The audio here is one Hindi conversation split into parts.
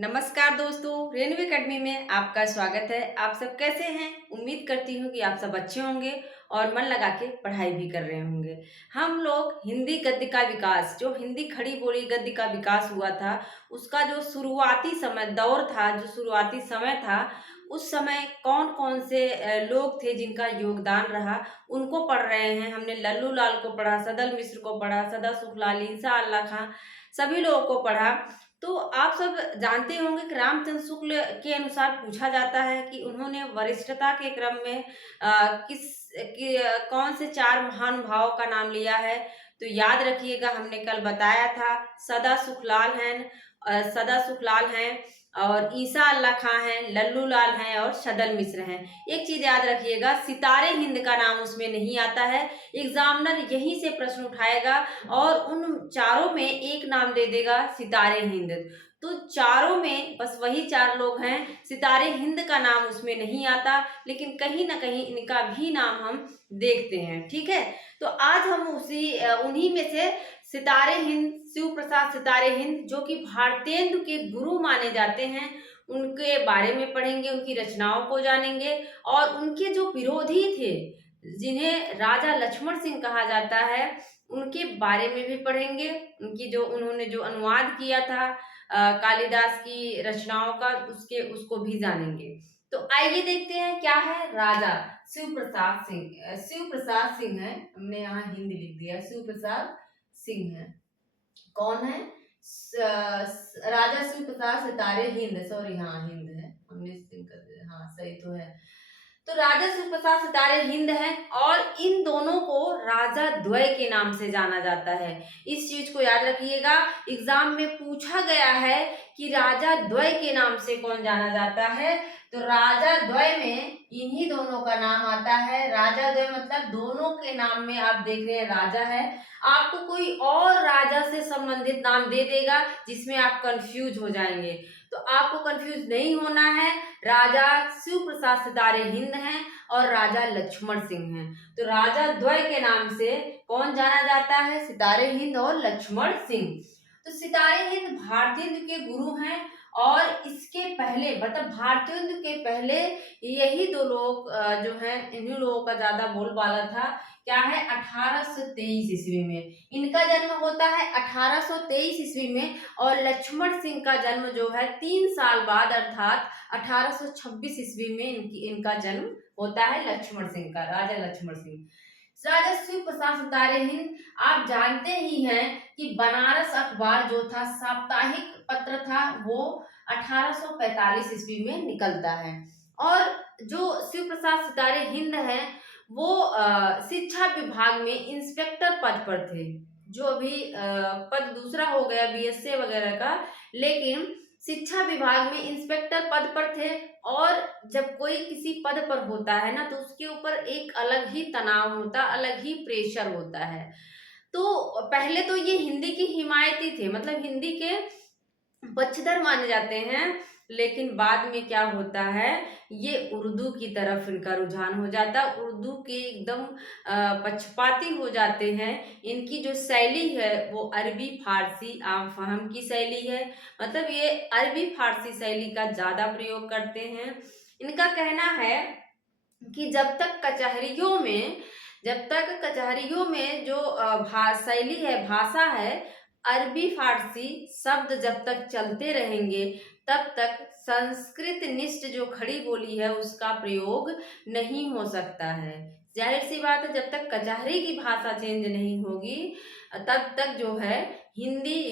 नमस्कार दोस्तों, रेनवी अकेडमी में आपका स्वागत है। आप सब कैसे हैं? उम्मीद करती हूँ कि आप सब अच्छे होंगे और मन लगा के पढ़ाई भी कर रहे होंगे। हम लोग हिंदी गद्य का विकास, जो हिंदी खड़ी बोली गद्य का विकास हुआ था, उसका जो शुरुआती समय दौर था, जो शुरुआती समय था, उस समय कौन-कौन से लोग थे जिनका योगदान रहा, उनको पढ़ रहे हैं। हमने लल्लू लाल को पढ़ा, सदल मिश्र को पढ़ा, सदा सुखलाल, ईसा अल्लाह खां, सभी लोगों को पढ़ा। तो आप सब जानते होंगे कि रामचंद्र शुक्ल के अनुसार पूछा जाता है कि उन्होंने वरिष्ठता के क्रम में कौन से 4 महानुभावों का नाम लिया है। तो याद रखिएगा, हमने कल बताया था सदा सुखलाल हैं और ईसा अल्लाह खां हैं, लल्लू लाल हैं और सदल मिश्र हैं। एक चीज़ याद रखिएगा, सितारे हिंद का नाम उसमें नहीं आता है। एग्जामिनर यहीं से प्रश्न उठाएगा और उन चारों में एक नाम दे देगा, सितारे हिंद। तो चारों में बस वही 4 लोग हैं, सितारे हिंद का नाम उसमें नहीं आता, लेकिन कहीं ना कहीं इनका भी नाम हम देखते हैं। ठीक है, तो आज हम उन्हीं में से सितारे हिंद, शिव प्रसाद सितारे हिंद, जो कि भारतेंदु के गुरु माने जाते हैं, उनके बारे में पढ़ेंगे, उनकी रचनाओं को जानेंगे और उनके जो विरोधी थे, जिन्हें राजा लक्ष्मण सिंह कहा जाता है, उनके बारे में भी पढ़ेंगे। उन्होंने जो अनुवाद किया था कालिदास की रचनाओं का, उसको भी जानेंगे। तो आइए देखते हैं क्या है राजा शिव प्रसाद सिंह। शिव प्रसाद सिंह है, हमने यहाँ हिंद लिख दिया, शिव प्रसाद सिंह है। कौन है? राजा शिव प्रसाद सितारे हिंद, सॉरी हाँ हिंद है, हमने सिंह कर दिया, हाँ सही तो है। तो राजा शिव प्रसाद सितारे हिंद हैं और इन दोनों को राजा द्वय के नाम से जाना जाता है। इस चीज को याद रखिएगा, एग्जाम में पूछा गया है कि राजा द्वय के नाम से कौन जाना जाता है। तो राजा द्वय में इन्हीं दोनों का नाम आता है। राजा द्वय मतलब दोनों के नाम में आप देख रहे हैं राजा है, आपको कोई और राजा से संबंधित नाम दे देगा जिसमें आप कंफ्यूज हो जाएंगे। तो आपको कंफ्यूज नहीं होना है, राजा शिव प्रसाद सितारे हिंद हैं और राजा लक्ष्मण सिंह हैं। तो राजा द्वय के नाम से कौन जाना जाता है? सितारे हिंद और लक्ष्मण सिंह। तो सितारे हिंद भारतेंदु के गुरु हैं और इसके पहले मतलब भारतेंदु के पहले यही 2 लोग जो हैं, इन्हीं लोगों का ज्यादा बोलबाला था। क्या है? 1823 ईस्वी में इनका जन्म होता है, 1823 ईस्वी में। और लक्ष्मण सिंह का जन्म जो है 3 साल बाद अर्थात 1826 ईस्वी में इनका जन्म होता है, लक्ष्मण सिंह का, राजा लक्ष्मण सिंह। राजा शिव प्रसाद सितारे हिंद, आप जानते ही हैं कि बनारस अखबार जो था, साप्ताहिक पत्र था, वो 1845 ईस्वी में निकलता है। और जो शिव प्रसाद सितारे हिंद है वो शिक्षा विभाग में इंस्पेक्टर पद पर थे। जो अभी पद दूसरा हो गया बीएसए वगैरह का, लेकिन शिक्षा विभाग में इंस्पेक्टर पद पर थे। और जब कोई किसी पद पर होता है ना, तो उसके ऊपर एक अलग ही तनाव होता, अलग ही प्रेशर होता है। तो पहले तो ये हिंदी की हिमायती थे, मतलब हिंदी के पक्षधर माने जाते हैं, लेकिन बाद में क्या होता है, ये उर्दू की तरफ इनका रुझान हो जाता है, उर्दू के एकदम पक्षपाती हो जाते हैं। इनकी जो शैली है वो अरबी फारसी आम फहम की शैली है, मतलब ये अरबी फारसी शैली का ज़्यादा प्रयोग करते हैं। इनका कहना है कि जब तक कचहरियों में जो शैली है, भाषा है, अरबी फारसी शब्द जब तक चलते रहेंगे, तब तक संस्कृत निष्ठ जो खड़ी बोली है उसका प्रयोग नहीं हो सकता है। जाहिर सी बात है, जब तक कचहरी की भाषा चेंज नहीं होगी तब तक जो है हिंदी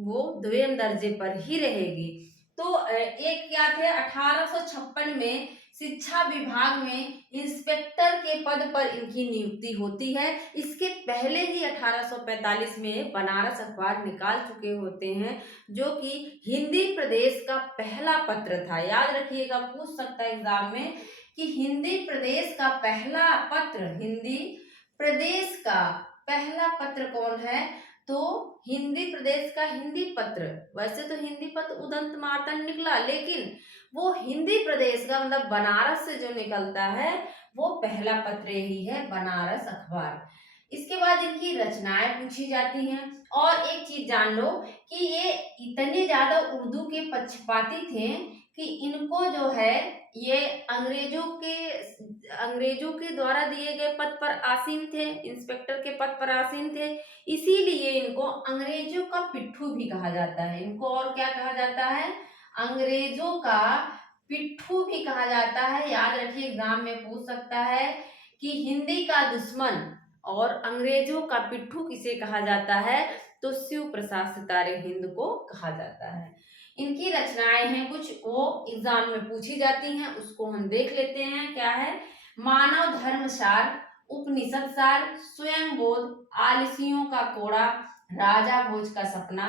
वो द्वितीय दर्जे पर ही रहेगी। तो एक क्या थे, 1856 में शिक्षा विभाग में इंस्पेक्टर के पद पर इनकी नियुक्ति होती है। इसके पहले ही 1845 में बनारस अखबार निकाल चुके होते हैं, जो कि हिंदी प्रदेश का पहला पत्र था। याद रखिएगा, पूछ सकता है एग्जाम में कि हिंदी प्रदेश का पहला पत्र, हिंदी प्रदेश का पहला पत्र कौन है? तो हिंदी प्रदेश का हिंदी पत्र, वैसे तो हिंदी पत्र उदंत मार्तंड निकला, लेकिन वो हिंदी प्रदेश का मतलब बनारस से जो निकलता है वो पहला पत्र ही है, बनारस अखबार। इसके बाद इनकी रचनाएं पूछी जाती हैं। और एक चीज जान लो कि ये इतने ज्यादा उर्दू के पक्षपाती थे कि इनको जो है ये अंग्रेजों के द्वारा दिए गए पद पर आसीन थे, इंस्पेक्टर के पद पर आसीन थे। इसीलिए इनको अंग्रेजों का पिट्ठू भी कहा जाता है। इनको और क्या कहा जाता है? अंग्रेजों का पिट्ठू भी कहा जाता है। याद रखिए, एग्जाम में पूछ सकता है कि हिंदी का दुश्मन और अंग्रेजों का पिट्ठू किसे कहा जाता है? तो शिव प्रसाद सितारे हिंद को कहा जाता है। इनकी रचनाएं हैं कुछ, वो एग्जाम में पूछी जाती हैं, उसको हम देख लेते हैं। क्या है? मानव धर्म सार, उपनिषद सार, स्वयं बोध, आलसियों का कोड़ा, राजा भोज का सपना,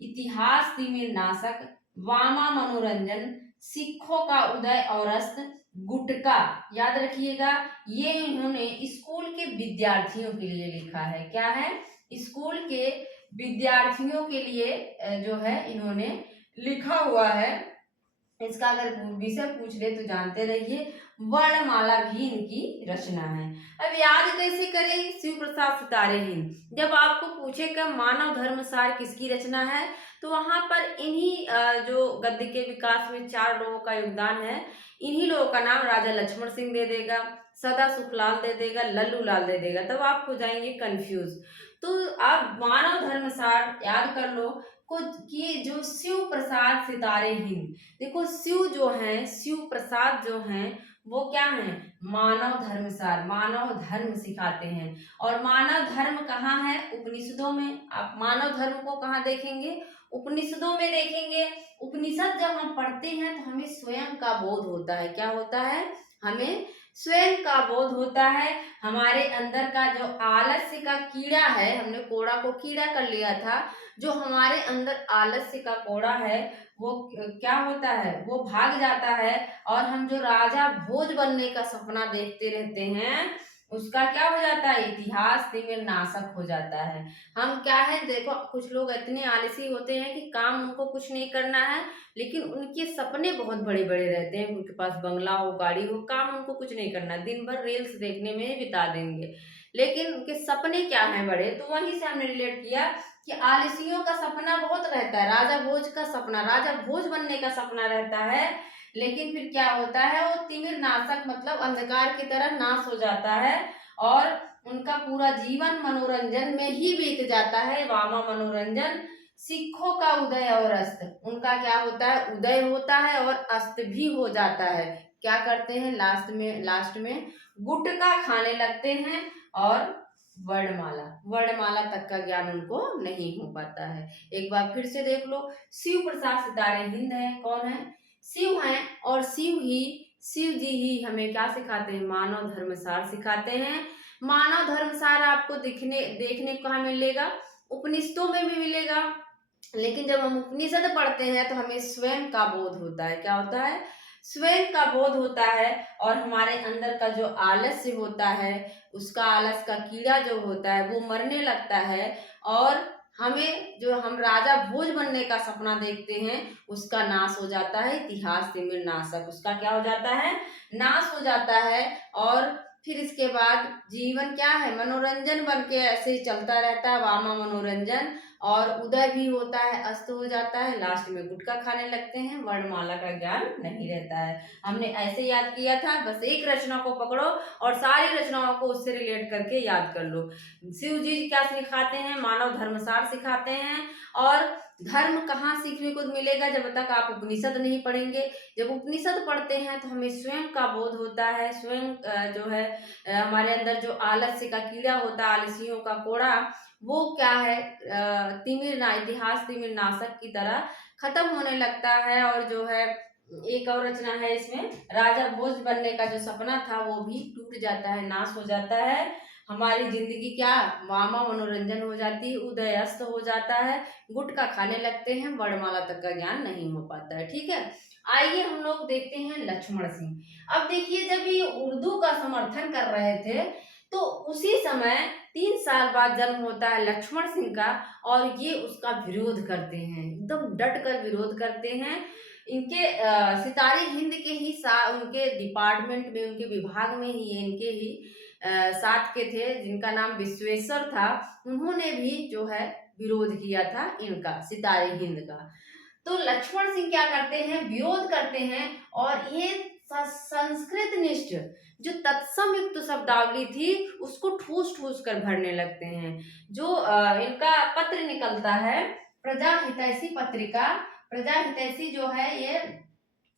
इतिहास तिमिर नाशक, वामा मनोरंजन, सिखों का उदय और अस्त, गुटका। याद रखिएगा, ये इन्होंने स्कूल के विद्यार्थियों के लिए लिखा है। क्या है? स्कूल के विद्यार्थियों के लिए जो है इन्होंने लिखा हुआ है। इसका अगर विषय पूछ ले तो जानते रहिए, वर्णमाला भी इनकी रचना है। अब याद कैसे करें शिव प्रसाद सितारे हिंद? जब आपको पूछेगा मानव धर्म सार किसकी रचना है, तो वहां पर इन्हीं जो गद्य के विकास में 4 लोगों का योगदान है, इन्हीं लोगों का नाम राजा लक्ष्मण सिंह दे देगा, सदा सुखलाल दे देगा, लल्लू लाल दे देगा, तब आप हो जाएंगे कंफ्यूज। तो आप मानव धर्म सार याद कर लो कुछ कि जो शिव प्रसाद सितारे हिंद, देखो शिव जो है, शिव प्रसाद जो हैं वो क्या है? मानव धर्म सार, मानव धर्म सिखाते हैं। और मानव धर्म कहाँ है? उपनिषदों में। आप मानव धर्म को कहाँ देखेंगे? उपनिषदों में देखेंगे। उपनिषद जब हम पढ़ते हैं तो हमें स्वयं का बोध होता है। क्या होता है? हमें स्वयं का बोध होता है। हमारे अंदर का जो आलस्य का कीड़ा है, हमने कोड़ा को कीड़ा कर लिया था, जो हमारे अंदर आलस्य का कोड़ा है वो क्या होता है? वो भाग जाता है। और हम जो राजा भोज बनने का सपना देखते रहते हैं, उसका क्या हो जाता है? इतिहास तिमिर नाशक हो जाता है। हम क्या है, देखो कुछ लोग इतने आलसी होते हैं कि काम उनको कुछ नहीं करना है, लेकिन उनके सपने बहुत बड़े बड़े रहते हैं। उनके पास बंगला हो, गाड़ी हो, काम उनको कुछ नहीं करना, दिन भर रील्स देखने में ही बिता देंगे, लेकिन उनके सपने क्या हैं? बड़े। तो वहीं से हमने रिलेट किया कि आलसियों का सपना बहुत रहता है, राजा भोज का सपना, राजा भोज बनने का सपना रहता है, लेकिन फिर क्या होता है? वो तिमिर नाशक मतलब अंधकार की तरह नाश हो जाता है और उनका पूरा जीवन मनोरंजन में ही बीत जाता है। वामा मनोरंजन, सिखों का उदय और अस्त, उनका क्या होता है? उदय होता है और अस्त भी हो जाता है। क्या करते हैं? लास्ट में गुटखा खाने लगते हैं और वर्णमाला तक का ज्ञान उनको नहीं हो पाता है। एक बार फिर से देख लो, शिव प्रसाद सितारे हिंद है, कौन है? शिव हैं। और शिव जी ही हमें क्या सिखाते हैं? मानव धर्मसार सिखाते हैं। मानव धर्मसार आपको देखने को कहाँ मिलेगा? उपनिषदों में भी मिलेगा। लेकिन जब हम उपनिषद पढ़ते हैं तो हमें स्वयं का बोध होता है। क्या होता है? स्वयं का बोध होता है। और हमारे अंदर का जो आलस्य होता है, उसका आलस का कीड़ा जो होता है वो मरने लगता है। और हमें जो हम राजा भोज बनने का सपना देखते हैं उसका नाश हो जाता है। इतिहास तिमिर नाशक, उसका क्या हो जाता है? नाश हो जाता है। और फिर इसके बाद जीवन क्या है? मनोरंजन बन के ऐसे ही चलता रहता है, वामा मनोरंजन। और उदय भी होता है, अस्त हो जाता है, लास्ट में गुटखा खाने लगते हैं, वर्णमाला का ज्ञान नहीं रहता है। हमने ऐसे याद किया था, बस एक रचना को पकड़ो और सारी रचनाओं को उससे रिलेट करके याद कर लो। शिव जी क्या सिखाते हैं? मानव धर्मसार सिखाते हैं। और धर्म कहाँ सीखने को मिलेगा? जब तक आप उपनिषद नहीं पढ़ेंगे। जब उपनिषद पढ़ते हैं तो हमें स्वयं का बोध होता है। स्वयं जो है हमारे अंदर जो आलस्य का कीड़ा होता है, आलसियों का कोड़ा, वो क्या है? इतिहास तिमिर नाशक की तरह खत्म होने लगता है। और जो है एक और रचना है इसमें, राजा भोज बनने का जो सपना था वो भी टूट जाता है, नाश हो जाता है। हमारी जिंदगी क्या? वामा मनोरंजन हो जाती है, उदय अस्त हो जाता है, गुटखा खाने लगते हैं, वर्णमाला तक का ज्ञान नहीं हो पाता है। ठीक है, आइए हम लोग देखते हैं लक्ष्मण सिंह। अब देखिए, जब ये उर्दू का समर्थन कर रहे थे तो उसी समय 3 साल बाद जन्म होता है लक्ष्मण सिंह का, और ये उसका विरोध करते हैं, एकदम डट कर विरोध करते हैं। इनके सितारे हिंद के ही उनके डिपार्टमेंट में, उनके विभाग में ही, इनके ही साथ के थे जिनका नाम विश्वेश्वर था, उन्होंने भी जो है विरोध किया था इनका, सितारे हिंद का। तो लक्ष्मण सिंह क्या करते हैं, विरोध करते हैं और ये संस्कृत निष्ठ जो तत्सम युक्त शब्दावली थी उसको ठूस ठूस कर भरने लगते हैं। जो इनका पत्र निकलता है प्रजा हितैषी पत्रिका, प्रजा हितैषी जो है ये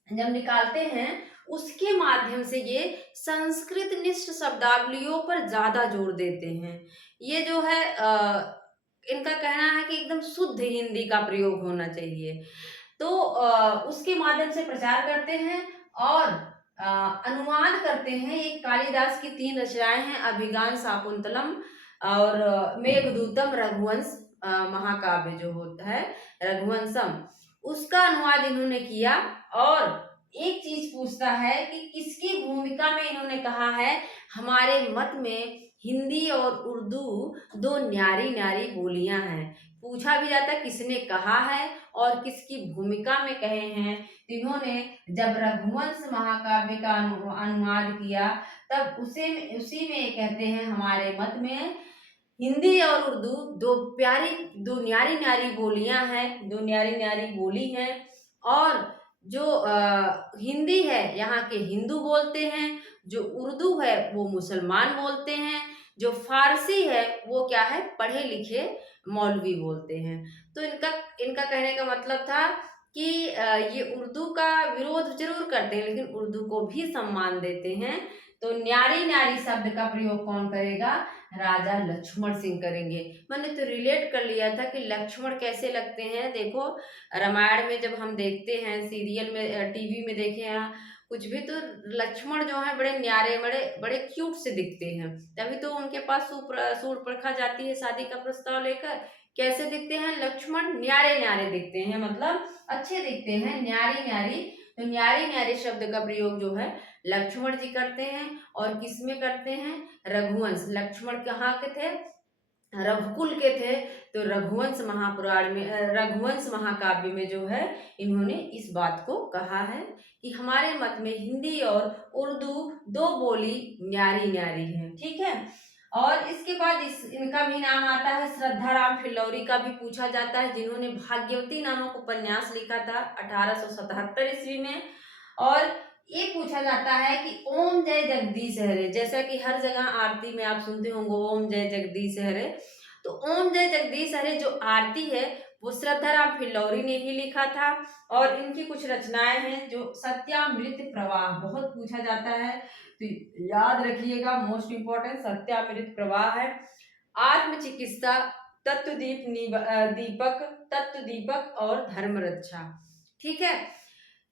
जब निकालते हैं उसके माध्यम से ये संस्कृत निष्ठ शब्दावलियों पर ज्यादा जोर देते हैं। ये जो है इनका कहना है कि एकदम शुद्ध हिंदी का प्रयोग होना चाहिए। तो उसके माध्यम से प्रचार करते हैं और अनुवाद करते हैं। एक कालिदास की 3 रचनाएं हैं, अभिज्ञान शाकुंतलम और मेघदूतम, रघुवंश महाकाव्य जो होता है रघुवंशम, उसका अनुवाद इन्होंने किया। और एक चीज पूछता है कि किसकी भूमिका में इन्होंने कहा है, हमारे मत में हिंदी और उर्दू 2 न्यारी न्यारी बोलियां हैं। पूछा भी जाता है किसने कहा है और किसकी भूमिका में कहे हैं। तो इन्होंने जब रघुवंश महाकाव्य का अनुवाद किया तब उसी में ये कहते हैं हमारे मत में हिंदी और उर्दू 2 न्यारी न्यारी बोलियां हैं, 2 न्यारी न्यारी बोली हैं। और जो हिंदी है यहाँ के हिंदू बोलते हैं, जो उर्दू है वो मुसलमान बोलते हैं, जो फारसी है वो क्या है, पढ़े लिखे मौलवी बोलते हैं। तो इनका कहने का मतलब था कि ये उर्दू का विरोध जरूर करते हैं लेकिन उर्दू को भी सम्मान देते हैं। तो न्यारी न्यारी शब्द का प्रयोग कौन करेगा, राजा लक्ष्मण सिंह करेंगे। मैंने तो रिलेट कर लिया था कि लक्ष्मण कैसे लगते हैं। देखो रामायण में जब हम देखते हैं, सीरियल में, टीवी में देखे हैं कुछ भी, तो लक्ष्मण जो है बड़े न्यारे, बड़े बड़े क्यूट से दिखते हैं। तभी तो उनके पास शूर्पणखा जाती है शादी का प्रस्ताव लेकर। कैसे दिखते हैं लक्ष्मण, न्यारे न्यारे दिखते हैं, मतलब अच्छे दिखते हैं, न्यारी न्यारी। तो न्यारी न्यारी शब्द का प्रयोग जो है लक्ष्मण जी करते हैं। और किसमें करते हैं, रघुवंश। लक्ष्मण कहाँ के थे, रघुकुल के थे। तो रघुवंश महापुराण में, रघुवंश महाकाव्य में जो है इन्होंने इस बात को कहा है कि हमारे मत में हिंदी और उर्दू 2 बोली न्यारी न्यारी है। ठीक है। और इसके बाद इनका भी नाम आता है, श्रद्धा राम फिल्लौरी का भी पूछा जाता है, जिन्होंने भाग्यवती नामक उपन्यास लिखा था 1877 ईस्वी में। और ये पूछा जाता है कि ओम जय जगदीश हरे, जैसा कि हर जगह आरती में आप सुनते होंगे ओम जय जगदीश हरे। तो ओम जय जगदीश हरे जो आरती है वो श्रद्धाराम फिल्लौरी ने ही लिखा था। और इनकी कुछ रचनाएं हैं, जो सत्यामृत प्रवाह बहुत पूछा जाता है, तो याद रखिएगा, मोस्ट इंपॉर्टेंट सत्यामृत प्रवाह है, आत्मचिकित्सा, तत्वदीप दीपक, तत्व दीपक और धर्म रक्षा। ठीक है।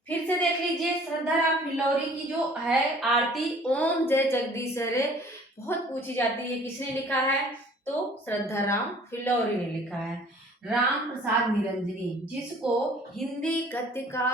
फिर से देख लीजिए, श्रद्धाराम फिल्लौरी की जो है आरती ओम जय जगदीश हरे बहुत पूछी जाती है, किसने लिखा है, तो श्रद्धाराम फिल्लौरी ने लिखा है। राम प्रसाद निरंजनी, जिसको हिंदी गद्य का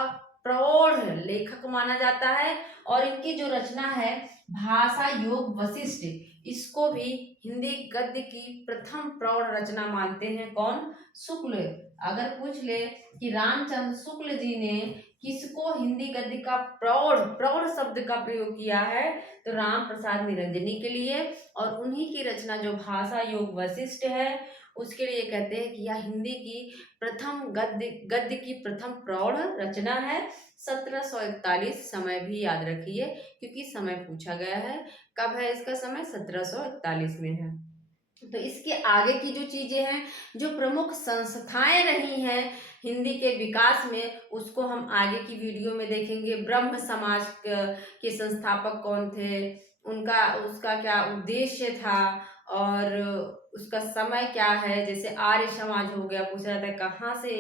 प्रौढ़ लेखक माना जाता है, और इनकी जो रचना है भाषा योग वशिष्ठ, इसको भी हिंदी गद्य की प्रथम प्रौढ़ रचना मानते हैं। कौन, शुक्ल। अगर पूछ ले कि रामचंद्र शुक्ल जी ने किसको हिंदी गद्य का प्रौढ़ प्रौढ़ शब्द का प्रयोग किया है, तो राम प्रसाद निरंजनी के लिए। और उन्हीं की रचना जो भाषा योग वशिष्ठ है उसके लिए कहते हैं कि यह हिंदी की प्रथम गद्य की प्रथम प्रौढ़ रचना है। 1741 समय भी याद रखिए क्योंकि समय पूछा गया है। कब है इसका समय, 1741 में है। तो इसके आगे की जो चीजें हैं, जो प्रमुख संस्थाएं रही हैं हिंदी के विकास में, उसको हम आगे की वीडियो में देखेंगे। ब्रह्म समाज के संस्थापक कौन थे, उसका क्या उद्देश्य था और उसका समय क्या है। जैसे आर्य समाज हो गया, पूछा जाता है कहाँ से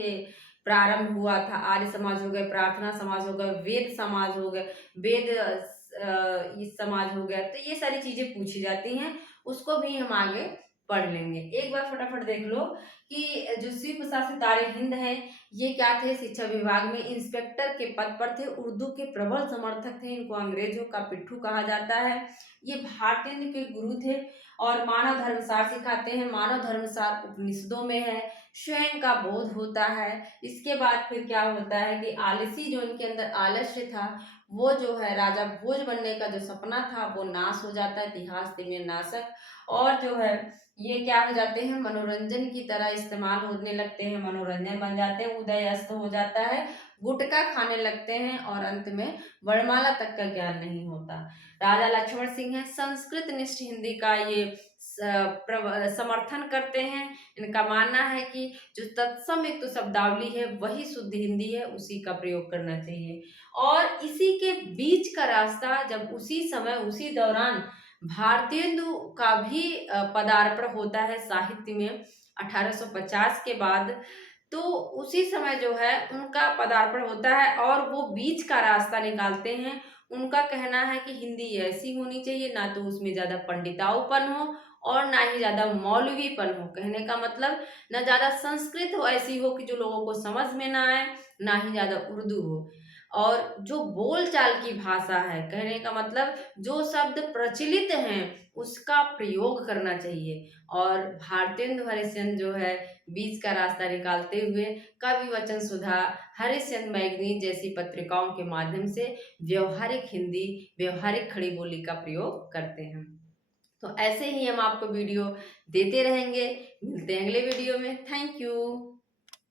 प्रारंभ हुआ था। आर्य समाज हो गया, प्रार्थना समाज हो गया, वेद समाज हो गया, वेद समाज हो गया। तो ये सारी चीजें पूछी जाती हैं, उसको भी हम आगे पढ़ लेंगे। एक बार फटाफट देख लो कि जो श्री प्रसाद सितारे हिंद हैं, ये क्या थे, शिक्षा विभाग में इंस्पेक्टर के पद पर थे, उर्दू के प्रबल समर्थक थे, इनको अंग्रेजों का पिट्ठू कहा जाता है। ये भारतेंद्र के गुरु थे और मानव धर्मसार सिखाते हैं। मानव धर्मसार उपनिषदों में है, स्वयं का बोध होता है। इसके बाद फिर क्या होता है कि आलसी, जो इनके अंदर आलस्य था, वो जो है राजा भोज बनने का जो सपना था वो नाश हो जाता है, इतिहास में नाशक। और जो है ये क्या हो जाते हैं, मनोरंजन की तरह इस्तेमाल होने लगते हैं, मनोरंजन बन जाते हैं, उदय अस्त हो जाता है, गुटखा खाने लगते हैं और अंत में वर्णमाला तक का ज्ञान नहीं होता। राजा लक्ष्मण सिंह है, संस्कृत निष्ठ हिंदी का ये समर्थन करते हैं। इनका मानना है कि जो तत्सम एक तो शब्दावली है वही शुद्ध हिंदी है, उसी का प्रयोग करना चाहिए। और इसी के बीच का रास्ता, जब उसी समय उसी दौरान भारतेंदु का भी पदार्पण होता है साहित्य में 1850 के बाद, तो उसी समय जो है उनका पदार्पण होता है और वो बीच का रास्ता निकालते हैं। उनका कहना है कि हिंदी ऐसी होनी चाहिए, ना तो उसमें ज़्यादा पंडिताऊपन हो और ना ही ज़्यादा मौलवीपन हो। कहने का मतलब ना ज़्यादा संस्कृत हो, ऐसी हो कि जो लोगों को समझ में ना आए, ना ही ज़्यादा उर्दू हो। और जो बोलचाल की भाषा है, कहने का मतलब जो शब्द प्रचलित हैं उसका प्रयोग करना चाहिए। और भारतेंदु हरिश्चंद्र जो है बीच का रास्ता निकालते हुए कवि वचन सुधा, हरिश्चंद्र मैगजीन जैसी पत्रिकाओं के माध्यम से व्यवहारिक हिंदी, व्यवहारिक खड़ी बोली का प्रयोग करते हैं। तो ऐसे ही हम आपको वीडियो देते रहेंगे। मिलते हैं अगले वीडियो में। Thank you.